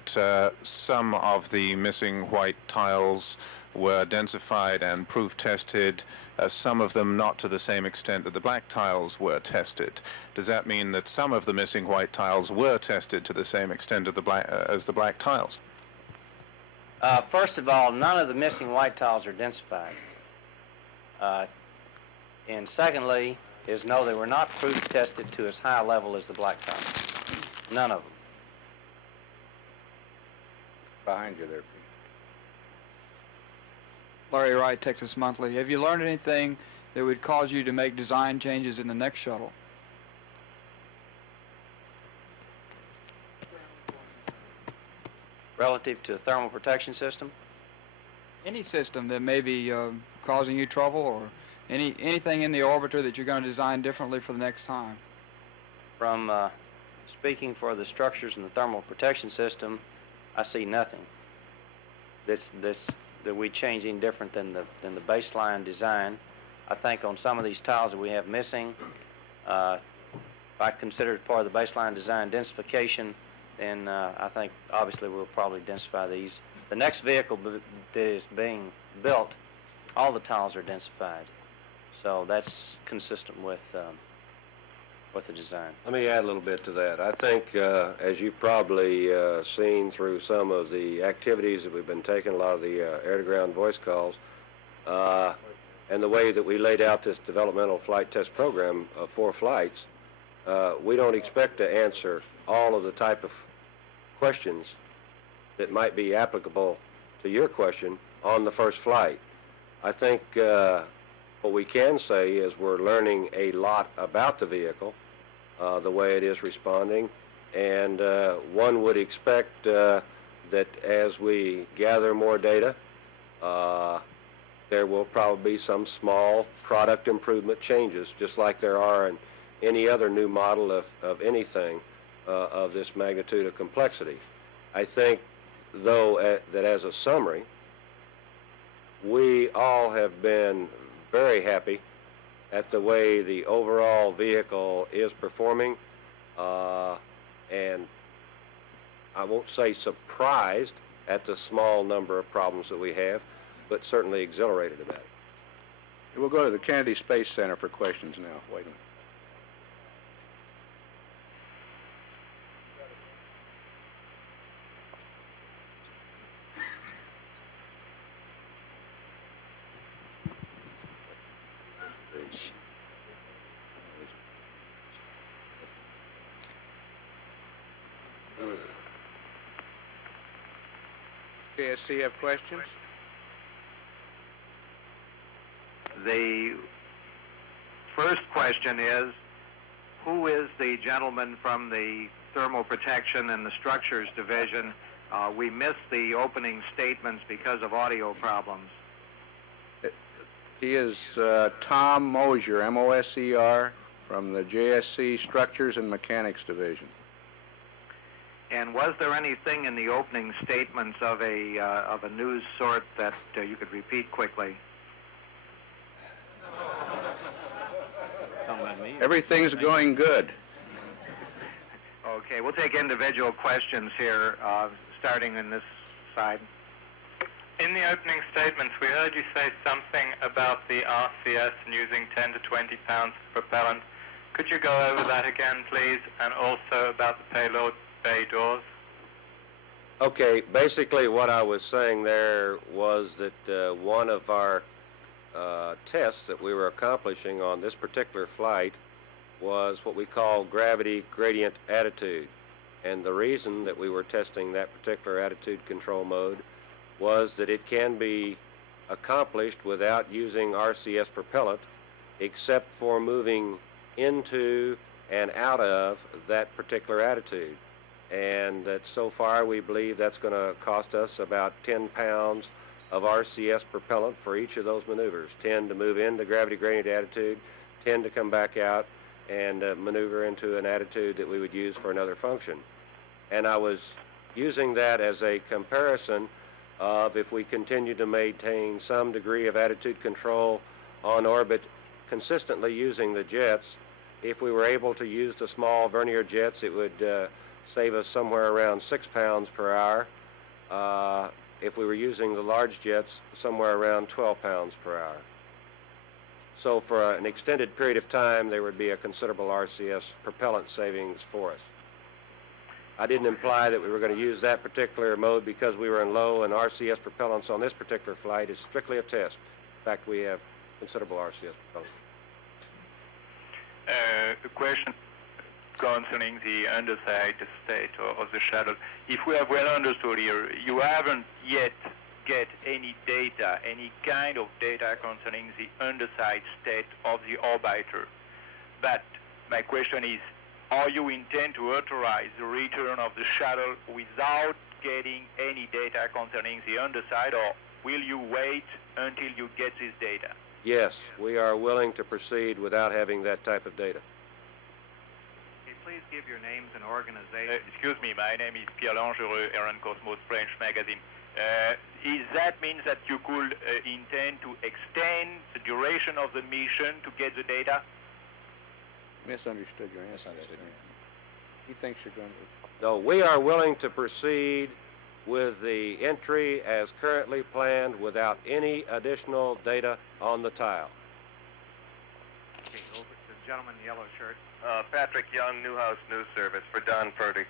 some of the missing white tiles were densified and proof tested, some of them not to the same extent that the black tiles were tested. Does that mean that some of the missing white tiles were tested to the same extent of as the black tiles? First of all, none of the missing white tiles are densified. And secondly, no, they were not proof tested to as high a level as the black tiles. None of them. Behind you there, please. Larry Wright, Texas Monthly. Have you learned anything that would cause you to make design changes in the next shuttle? Relative to the thermal protection system? Any system that may be causing you trouble, or anything in the orbiter that you're going to design differently for the next time? From speaking for the structures in the thermal protection system, I see nothing. that we changing different than the baseline design. I think on some of these tiles that we have missing, if I consider it part of the baseline design densification, then I think obviously we'll probably densify these. The next vehicle that is being built, all the tiles are densified, so that's consistent with the design. Let me add a little bit to that. I think, as you've probably seen through some of the activities that we've been taking, a lot of the air-to-ground voice calls, and the way that we laid out this developmental flight test program of 4 flights, we don't expect to answer all of the type of questions that might be applicable to your question on the first flight. I think what we can say is we're learning a lot about the vehicle, the way it is responding, and one would expect that as we gather more data, there will probably be some small product improvement changes, just like there are in any other new model of anything of this magnitude of complexity. I think, though, that as a summary, we all have been very happy at the way the overall vehicle is performing, and I won't say surprised at the small number of problems that we have, but certainly exhilarated about it. We'll go to the Kennedy Space Center for questions now. Wait a minute. JSC have questions? The first question is, who is the gentleman from the Thermal Protection and the Structures Division? We missed the opening statements because of audio problems. He is Tom Mosier, M-O-S-E-R, from the JSC Structures and Mechanics Division. And was there anything in the opening statements of a news sort that you could repeat quickly? Everything's going good. Okay, we'll take individual questions here, starting in this side. In the opening statements, we heard you say something about the RCS and using 10 to 20 pounds of propellant. Could you go over that again, please, and also about the payload bay doors? Okay, basically what I was saying there was that one of our tests that we were accomplishing on this particular flight was what we call gravity gradient attitude. And the reason that we were testing that particular attitude control mode was that it can be accomplished without using RCS propellant, except for moving into and out of that particular attitude. And that so far we believe that's going to cost us about 10 pounds of RCS propellant for each of those maneuvers. 10 to move into gravity gradient attitude, 10 to come back out and maneuver into an attitude that we would use for another function. And I was using that as a comparison of if we continue to maintain some degree of attitude control on orbit consistently using the jets, if we were able to use the small vernier jets, it would save us somewhere around 6 pounds per hour. If we were using the large jets, somewhere around 12 pounds per hour. So for an extended period of time, there would be a considerable RCS propellant savings for us. I didn't imply that we were going to use that particular mode because we were in low, and RCS propellants on this particular flight is strictly a test. In fact, we have considerable RCS propellants. A question concerning the underside state of the shuttle. If we have well understood here, you haven't yet get any data, any kind of data concerning the underside state of the orbiter. But my question is, are you intend to authorize the return of the shuttle without getting any data concerning the underside, or will you wait until you get this data? Yes, we are willing to proceed without having that type of data. please give your names and organizations? Excuse me, my name is Pierre Langereux, Air and Cosmos French magazine. Is that means that you could intend to extend the duration of the mission to get the data? Misunderstood your answer. He thinks you're going to... No, we are willing to proceed with the entry as currently planned without any additional data on the tile. Okay, over to the gentleman in the yellow shirt. Patrick Young, Newhouse News Service for Don Puddy.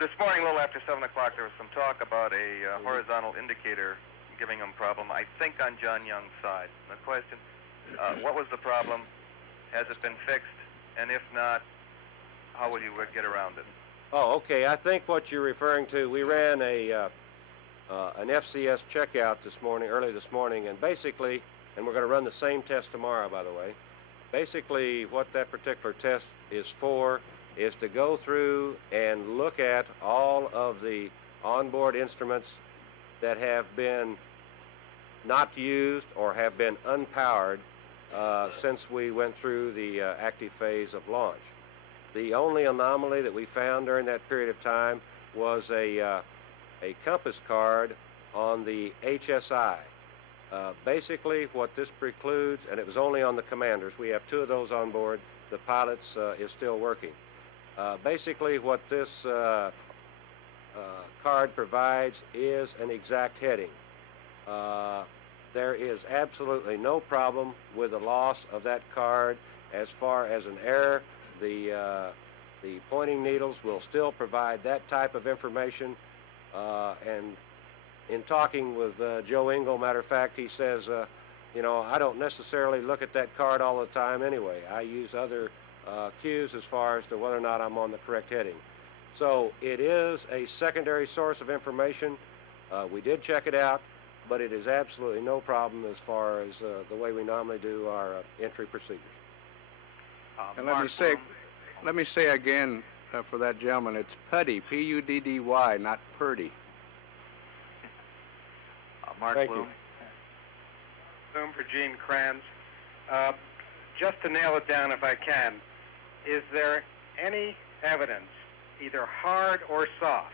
This morning, a little after 7 o'clock, there was some talk about a horizontal indicator giving them problem, I think on John Young's side. The question, what was the problem? Has it been fixed? And if not, how will you get around it? Oh, okay. I think what you're referring to, we ran an FCS checkout this morning, early this morning, and basically, and we're going to run the same test tomorrow, by the way. Basically, what that particular test is for is to go through and look at all of the onboard instruments that have been not used or have been unpowered since we went through the active phase of launch. The only anomaly that we found during that period of time was a compass card on the HSI. Basically, what this precludes, and it was only on the commanders, we have 2 of those on board, the pilots is still working. Basically, what this card provides is an exact heading. There is absolutely no problem with the loss of that card as far as an error. The pointing needles will still provide that type of information, and in talking with Joe Engel, matter of fact, he says, you know, I don't necessarily look at that card all the time anyway. I use other cues as far as to whether or not I'm on the correct heading. So it is a secondary source of information. We did check it out, but it is absolutely no problem as far as the way we normally do our entry procedures. And let me say again for that gentleman, it's Puddy, P-U-D-D-Y, not Purdy. Mark Thank Bloom. Bloom for Gene Kranz. Just to nail it down if I can, is there any evidence, either hard or soft,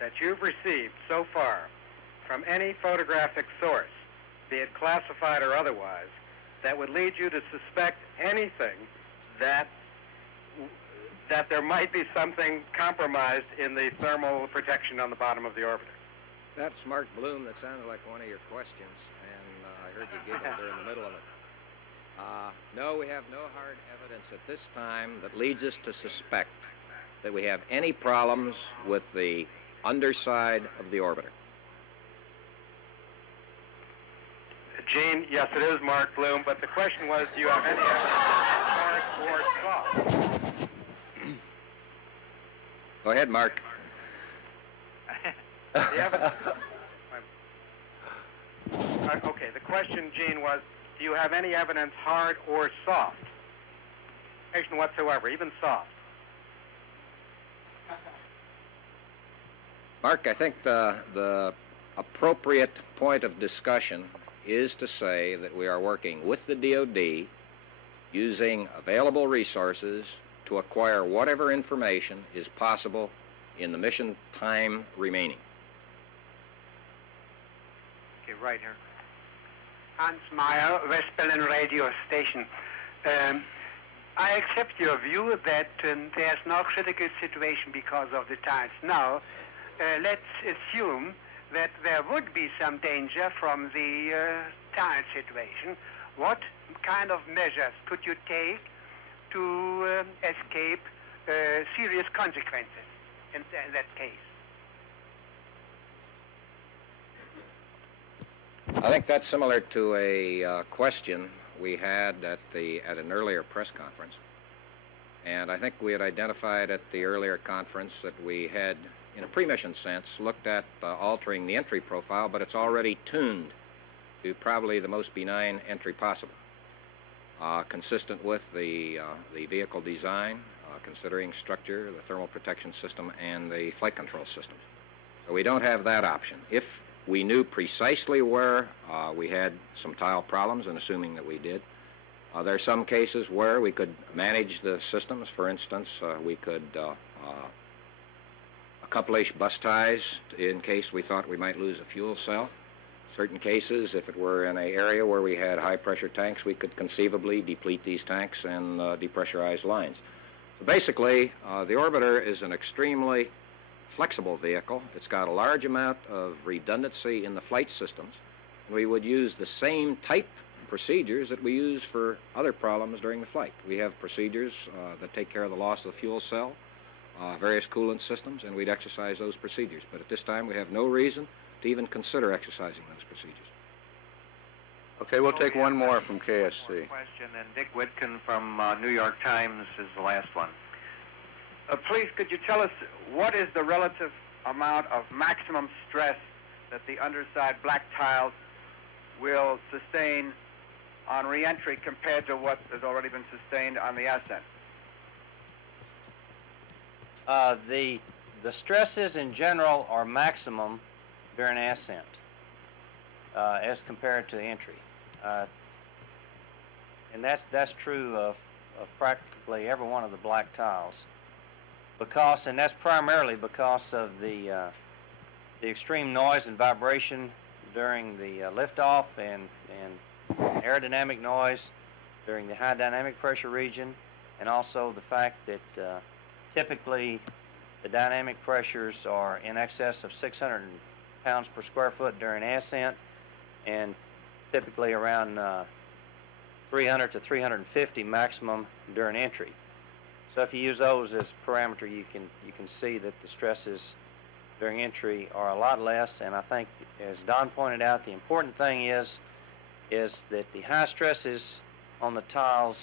that you've received so far from any photographic source, be it classified or otherwise, that would lead you to suspect anything that there might be something compromised in the thermal protection on the bottom of the orbiter? That's Mark Bloom. That sounded like one of your questions, and I heard you giggle there in the middle of it. No, we have no hard evidence at this time that leads us to suspect that we have any problems with the underside of the orbiter. Gene, yes, it is Mark Bloom, but the question was, do you have any evidence, hard or soft? Go ahead, Mark. Okay, the question, Gene, was, do you have any evidence, hard or soft? Information whatsoever, even soft. Mark, I think the appropriate point of discussion is to say that we are working with the DoD using available resources to acquire whatever information is possible in the mission time remaining. Okay, right here. Hans Meyer, West Berlin radio station. I accept your view that there's no critical situation because of the tides. Now, let's assume that there would be some danger from the tide situation. What kind of measures could you take to escape serious consequences in that case? I think that's similar to a question we had at an earlier press conference. And I think we had identified at the earlier conference that we had, in a pre-mission sense, looked at altering the entry profile, but it's already tuned to probably the most benign entry possible, consistent with the vehicle design, considering structure, the thermal protection system, and the flight control systems. So we don't have that option. If we knew precisely where we had some tile problems, and assuming that we did, There are some cases where we could manage the systems. For instance, we could accouplish bus ties in case we thought we might lose a fuel cell. Certain cases, if it were in an area where we had high-pressure tanks, we could conceivably deplete these tanks and depressurize lines. So basically, the orbiter is an extremely flexible vehicle. It's got a large amount of redundancy in the flight systems. We would use the same type of procedures that we use for other problems during the flight. We have procedures that take care of the loss of the fuel cell, various coolant systems, and we'd exercise those procedures. But at this time, we have no reason to even consider exercising those procedures. Okay, we'll take one more from KSC. Question, and Dick Whitkin from New York Times is the last one. Please, could you tell us what is the relative amount of maximum stress that the underside black tiles will sustain on reentry compared to what has already been sustained on the ascent? The stresses in general are maximum during ascent as compared to entry. And that's true of practically every one of the black tiles. And that's primarily because of the extreme noise and vibration during the liftoff and aerodynamic noise during the high dynamic pressure region, and also the fact that typically the dynamic pressures are in excess of 600 pounds per square foot during ascent, and typically around 300 to 350 maximum during entry. So if you use those as a parameter, you can see that the stresses during entry are a lot less. And I think, as Don pointed out, the important thing is that the high stresses on the tiles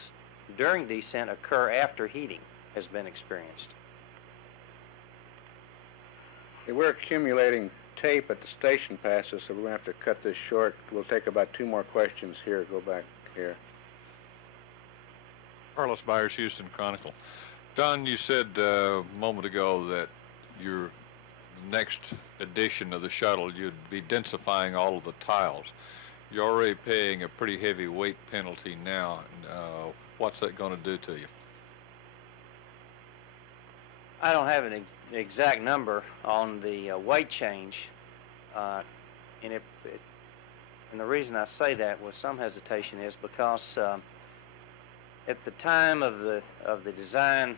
during descent occur after heating has been experienced. Okay, we're accumulating tape at the station passes, so we're going to have to cut this short. We'll take about two more questions here. Go back here. Carlos Byers, Houston Chronicle. Don, you said a moment ago that your next edition of the shuttle, you'd be densifying all of the tiles. You're already paying a pretty heavy weight penalty now. What's that going to do to you? I don't have an exact number on the weight change, and the reason I say that with some hesitation is because at the time of the design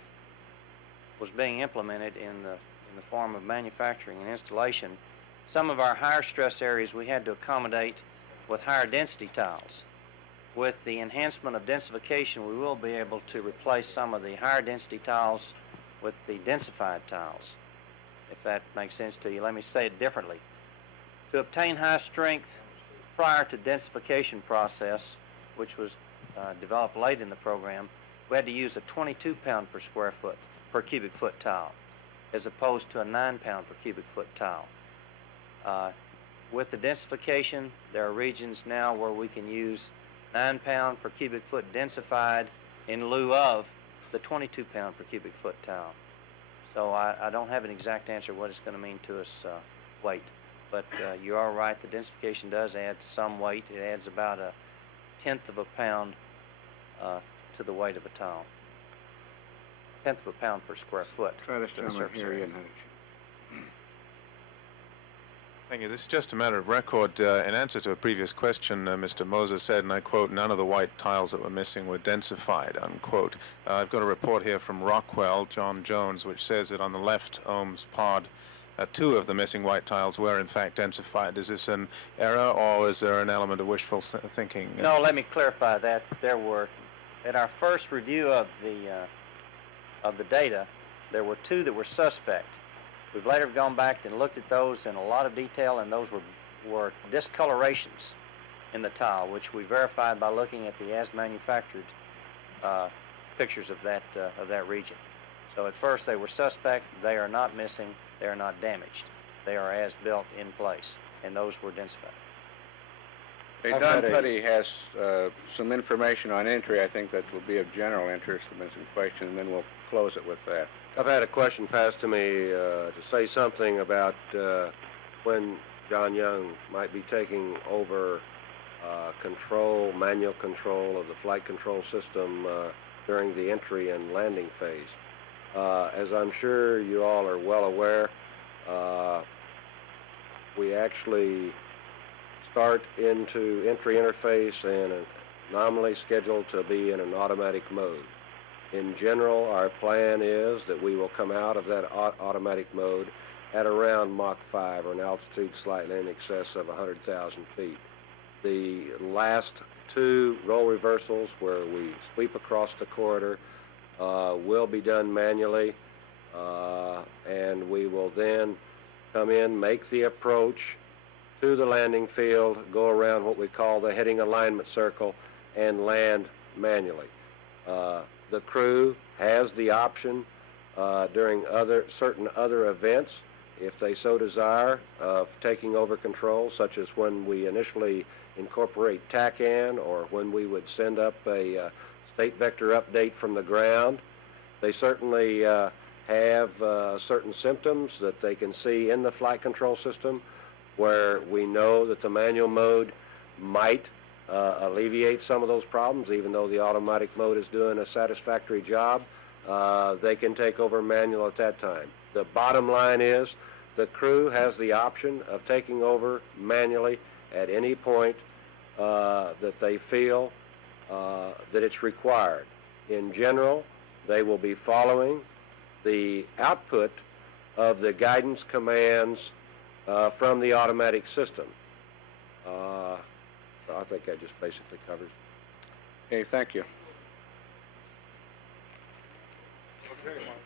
was being implemented in the form of manufacturing and installation, some of our higher stress areas we had to accommodate with higher density tiles. With the enhancement of densification, we will be able to replace some of the higher density tiles with the densified tiles. If that makes sense to you, let me say it differently. To obtain high strength prior to densification process, which was developed late in the program, we had to use a 22 pound per square foot per cubic foot tile, as opposed to a 9 pound per cubic foot tile. With the densification, there are regions now where we can use 9 pound per cubic foot densified in lieu of the 22 pound per cubic foot tile. So I don't have an exact answer what it's going to mean to us weight. But you are right, the densification does add some weight. It adds about 1/10 of a pound to the weight of a tile. 1/10 of a pound per square foot. Try this gentleman here, Ian. Thank you. This is just a matter of record. In answer to a previous question, Mr. Moses said, and I quote, none of the white tiles that were missing were densified, unquote. I've got a report here from Rockwell, John Jones, which says that on the left ohms pod, 2 of the missing white tiles were in fact densified. Is this an error, or is there an element of wishful thinking? No, let me clarify that. There were, at our first review of the data, there were 2 that were suspect. We've later gone back and looked at those in a lot of detail, and those were discolorations in the tile, which we verified by looking at the as-manufactured pictures of that region. So at first they were suspect. They are not missing. They are not damaged. They are as built in place, and those were densified. Hey, Don Puddy has some information on entry, I think, that will be of general interest. There's some questions, and then we'll close it with that. I've had a question passed to me to say something about when John Young might be taking over manual control of the flight control system during the entry and landing phase. As I'm sure you all are well aware, we actually start into entry interface and nominally scheduled to be in an automatic mode. In general, our plan is that we will come out of that automatic mode at around Mach 5, or an altitude slightly in excess of 100,000 feet. The last two roll reversals, where we sweep across the corridor, will be done manually, and we will then come in, make the approach to the landing field, go around what we call the heading alignment circle, and land manually. The crew has the option during certain other events, if they so desire, of taking over control, such as when we initially incorporate TACAN, or when we would send up a state vector update from the ground. They certainly have certain symptoms that they can see in the flight control system, where we know that the manual mode might alleviate some of those problems. Even though the automatic mode is doing a satisfactory job, they can take over manual at that time. The bottom line is the crew has the option of taking over manually at any point that they feel that it's required. In general, they will be following the output of the guidance commands from the automatic system. So I think that just basically covers. Okay, thank you. Okay, Mark.